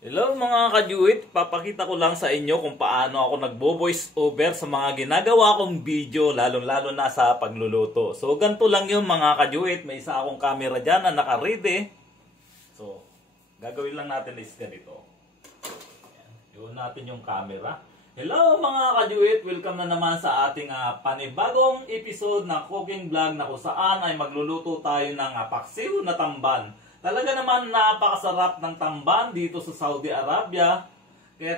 Hello mga kajuit, papakita ko lang sa inyo kung paano ako nagbo-voice over sa mga ginagawa kong video, lalong-lalo na sa pagluluto. So ganito lang yung mga kajuit, may isa akong camera dyan na naka-ready. So, gagawin lang natin is ganito. Iwan natin yung camera. Hello mga kajuit, welcome na naman sa ating panibagong episode ng cooking vlog na kung saan ay magluluto tayo ng paksiw na tamban. Talaga naman napakasarap ng tamban dito sa Saudi Arabia. Kaya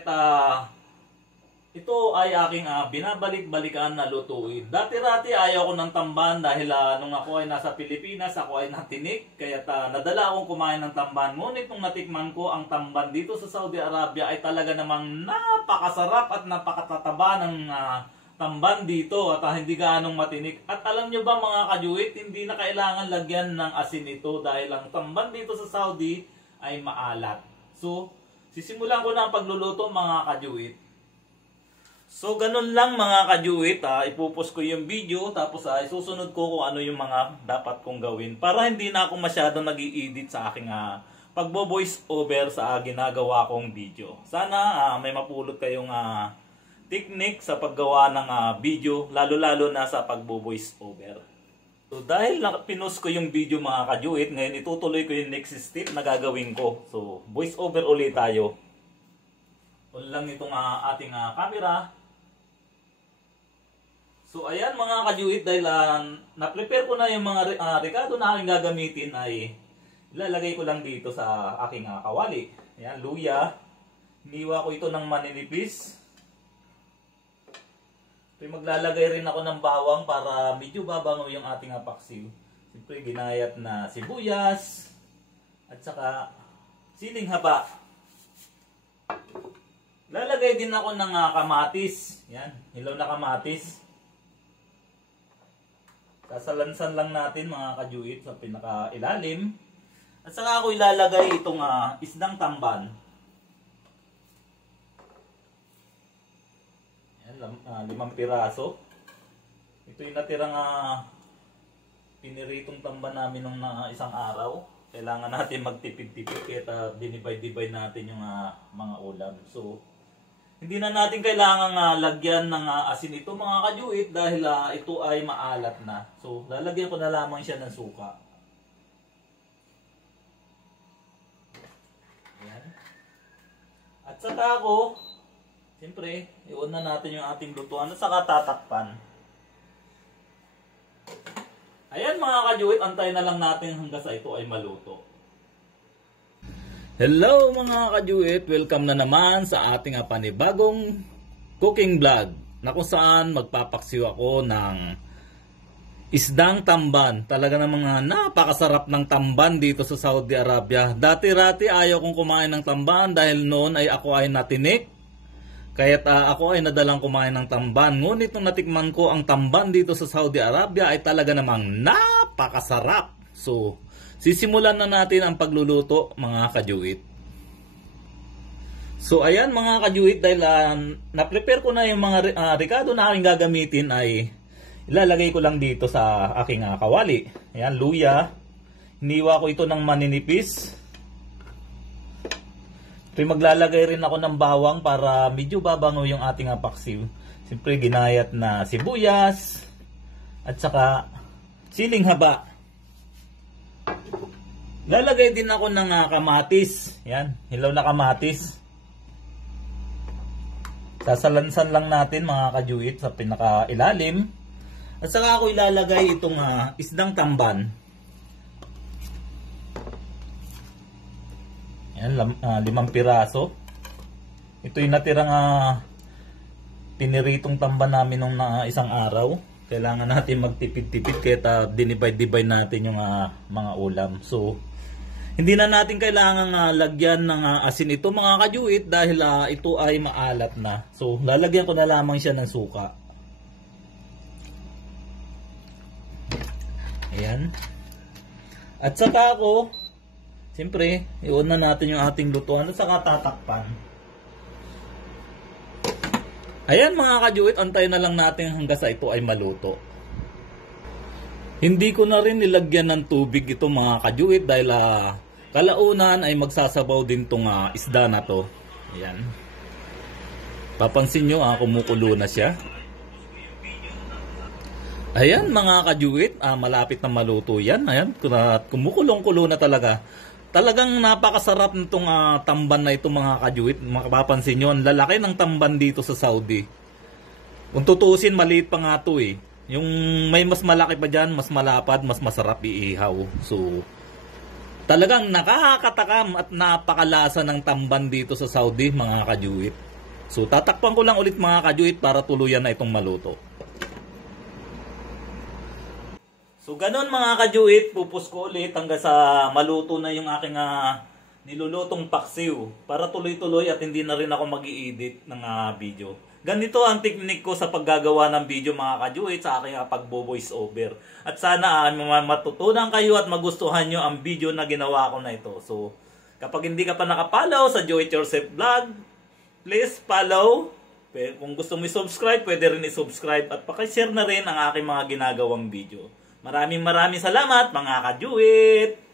ito ay aking binabalik-balikan na lutuin. Dati-rati ayaw ko ng tamban dahil nung ako ay nasa Pilipinas, ako ay natinik. Kaya nadala akong kumain ng tamban. Ngunit nung natikman ko ang tamban dito sa Saudi Arabia ay talaga namang napakasarap at napakatataba ng tamban dito at hindi gaanong matinik. At alam nyo ba mga kajuit, hindi na kailangan lagyan ng asin ito dahil ang tamban dito sa Saudi ay maalat. So, sisimulan ko na ang pagluluto mga kajuit. So, ganun lang mga kajuit. Ipupost ko yung video tapos isusunod ko kung ano yung mga dapat kong gawin para hindi na ako masyadong nag-i-edit sa aking pagbo-voice over sa ginagawa kong video. Sana may mapulot kayong technique sa paggawa ng video, lalo-lalo na sa pagbo-voice over. So dahil pinost ko yung video mga kajuit, ngayon itutuloy ko yung next step na gagawin ko. So voice over ulit tayo. On lang itong ating camera. So ayan mga kajuit, dahil na-prepare ko na yung mga rekado na aking gagamitin ay ilalagay ko lang dito sa aking kawali. Ayan, luya. Hiniwa ko ito ng maninipis. Maglalagay rin ako ng bawang para medyo babango yung ating paksiw. Siyempre ginayat na sibuyas at saka siling haba. Lalagay din ako ng kamatis. Yan, hilaw na kamatis. Sasalansan lang natin mga kajuit sa pinakailalim. At saka ako ilalagay itong isdang tamban. 5 piraso. Ito yung natirang piniritong tamban namin nung isang araw. Kailangan natin magtipid-tipid kaya dinibay-dibay natin yung mga ulam. So, hindi na natin kailangan lagyan ng asin ito mga kajuit dahil ito ay maalat na. So, lalagyan ko na lamang siya ng suka. Ayan. At saka ako, siyempre, iwan na natin yung ating lutuan at saka tatakpan. Ayan mga kajuit, antayin na lang natin hanggang sa ito ay maluto. Hello mga kajuit, welcome na naman sa ating panibagong cooking vlog na kung saan magpapaksiw ako ng isdang tamban. Talaga namang napakasarap ng tamban dito sa Saudi Arabia. Dati-rati ayaw kong kumain ng tamban dahil noon ay ako ay natinik. Kaya't ako ay nadalang kumain ng tamban. Ngunit nung natikman ko ang tamban dito sa Saudi Arabia ay talaga namang napakasarap. So, sisimulan na natin ang pagluluto mga kajuit. So, ayan mga kajuit, dahil na-prepare ko na yung mga rekado na aking gagamitin ay ilalagay ko lang dito sa aking kawali. Ayan, luya. Hiniwa ko ito ng maninipis. Maglalagay rin ako ng bawang para medyo babango yung ating paksiw. Siyempre ginayat na sibuyas at saka siling haba. Lalagay din ako ng kamatis. Yan, hilaw na kamatis. Sasalansan lang natin mga kajuit sa pinakailalim. At saka ako ilalagay itong isdang tamban. Yan, 5 piraso. Ito yung natirang piniritong tamban namin nung isang araw. Kailangan natin magtipid-tipid kaya dinibay-dibay natin yung mga ulam. So, hindi na natin kailangan lagyan ng asin ito mga kajuit dahil ito ay maalat na. So, lalagyan ko na lamang siya ng suka. Ayan. At saka ako, siyempre, iwan na natin yung ating lutuan at saka tatakpan. Ayan mga kajuit, antayin na lang natin hanggang sa ito ay maluto. Hindi ko na rin nilagyan ng tubig ito mga kajuit dahil Kalaunan ay magsasabaw din tong isda na to. Ayan. Papansin nyo, kumukulo na siya. Ayan mga kajuit, malapit na maluto yan. Ayan, kumukulong-kulo na talaga. Talagang napakasarap nitong tamban na ito mga kajuit. Mapapansin nyo, ang lalaki ng tamban dito sa Saudi. Kung tutuusin, maliit pa nga ito eh. Yung may mas malaki pa dyan, mas malapad, mas masarap iihaw. So, talagang nakakatakam at napakalasa ng tamban dito sa Saudi mga kajuit. So, tatakpan ko lang ulit mga kajuit para tuluyan na itong maluto. So ganun mga kajuit, pupus ko ulit hanggang sa maluto na yung aking nilulutong paksiw para tuloy-tuloy at hindi na rin ako mag-i-edit ng video. Ganito ang technique ko sa paggagawa ng video mga kajuit sa aking pagbo-voice over. At sana matutunan kayo at magustuhan nyo ang video na ginawa ko na ito. So kapag hindi ka pa nakapollow sa Do It Yourself Vlog, please follow. Kung gusto mo i-subscribe, pwede rin i-subscribe at pakishare na rin ang aking mga ginagawang video. Maraming salamat mga kajuit!